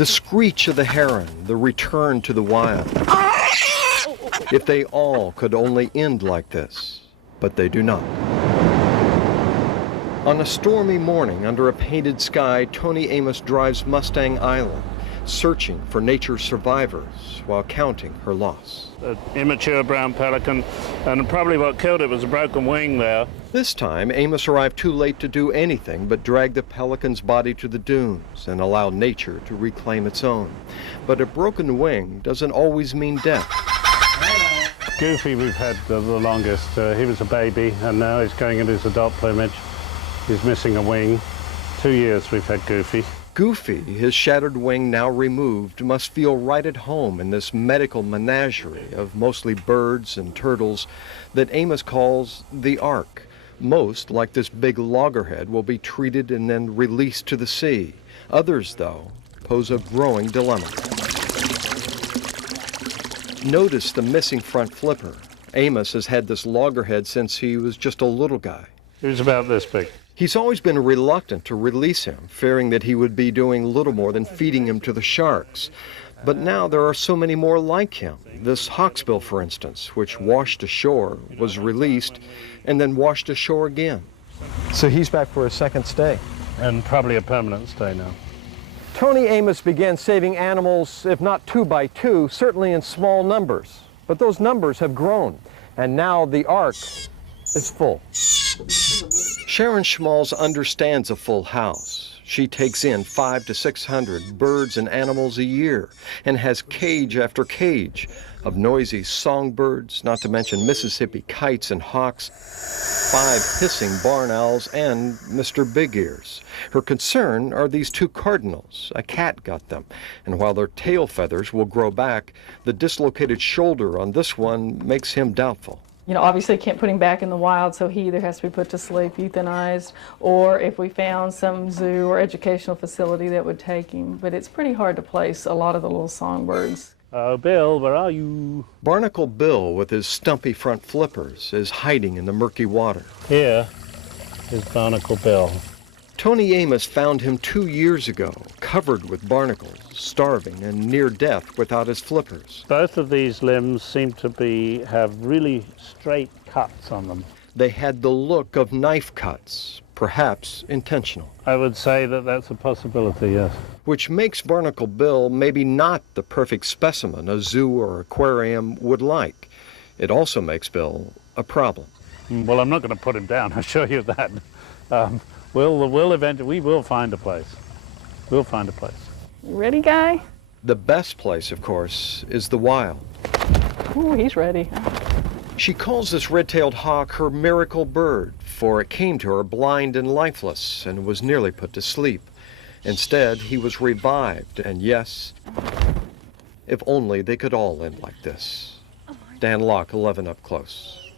The screech of the heron, the return to the wild. If they all could only end like this, but they do not. On a stormy morning under a painted sky, Tony Amos drives Mustang Island, searching for nature's survivors while counting her loss. An immature brown pelican, and probably what killed it was a broken wing there. This time, Amos arrived too late to do anything but drag the pelican's body to the dunes and allow nature to reclaim its own. But a broken wing doesn't always mean death. Goofy we've had the longest. He was a baby, and now he's going into his adult plumage. He's missing a wing. 2 years we've had Goofy. Goofy, his shattered wing now removed, must feel right at home in this medical menagerie of mostly birds and turtles that Amos calls the Ark. Most, like this big loggerhead, will be treated and then released to the sea. Others, though, pose a growing dilemma. Notice the missing front flipper. Amos has had this loggerhead since he was just a little guy. He was about this big. He's always been reluctant to release him, fearing that he would be doing little more than feeding him to the sharks. But now there are so many more like him. This hawksbill, for instance, which washed ashore, was released and then washed ashore again. So he's back for a second stay. And probably a permanent stay now. Tony Amos began saving animals, if not 2 by 2, certainly in small numbers. But those numbers have grown, and now the Ark is full. Sharon Schmalz understands a full house. She takes in 500 to 600 birds and animals a year and has cage after cage of noisy songbirds, not to mention Mississippi kites and hawks, 5 hissing barn owls, and Mr. Big Ears. Her concern are these 2 cardinals. A cat got them, and while their tail feathers will grow back, the dislocated shoulder on this one makes him doubtful. You know, obviously can't put him back in the wild, so he either has to be put to sleep, euthanized, or if we found some zoo or educational facility that would take him. But it's pretty hard to place a lot of the little songbirds. Oh, Bill, where are you? Barnacle Bill, with his stumpy front flippers, is hiding in the murky water. Here is Barnacle Bill. Tony Amos found him 2 years ago, covered with barnacles, starving and near death without his flippers. Both of these limbs seem to have really straight cuts on them. They had the look of knife cuts, perhaps intentional. I would say that that's a possibility, yes. Which makes Barnacle Bill maybe not the perfect specimen a zoo or aquarium would like. It also makes Bill a problem. Well, I'm not going to put him down, I assure you that. We will find a place. We'll find a place. Ready, guy? The best place, of course, is the wild. Ooh, he's ready. She calls this red-tailed hawk her miracle bird, for it came to her blind and lifeless and was nearly put to sleep. Instead, he was revived, and yes, if only they could all end like this. Dan Locke, 11 Up Close.